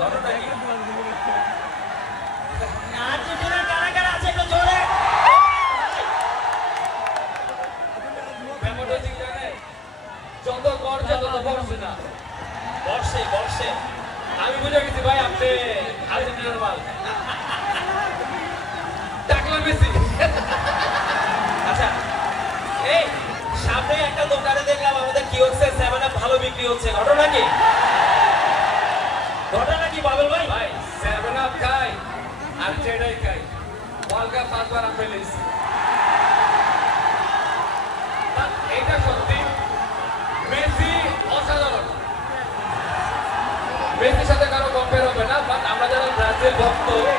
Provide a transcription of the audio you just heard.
ঘটনা কি? আর্জেন্টিনার কারা কারা আছে একটু জোরে? ব্যাপারটা হচ্ছে কি জানেন? যত গর্জে তত বর্ষে না। বর্ষে বর্ষে আমি বুঝে গেছি ভাই আপনি আর্জেন্টিনার মাল। টাকলা মেসি। আচ্ছা এই সামনে একটা দোকানে দেখলাম আমাদের কি হচ্ছে 7 আপ ভালো বিক্রি হচ্ছে ঘটনা কি? ঘটনা কি বাবুল ভাই? ভাই 7 আপ খাই আর যেটাই খাই ওয়ার্ল্ড কাপ 5 বার আমি পেয়েছি। এটা সত্যি মেসি অসাধারণ। মেসির সাথে কারো কম্পেয়ার হবে না, বাট আমরা যারা ব্রাজিল ভক্ত এই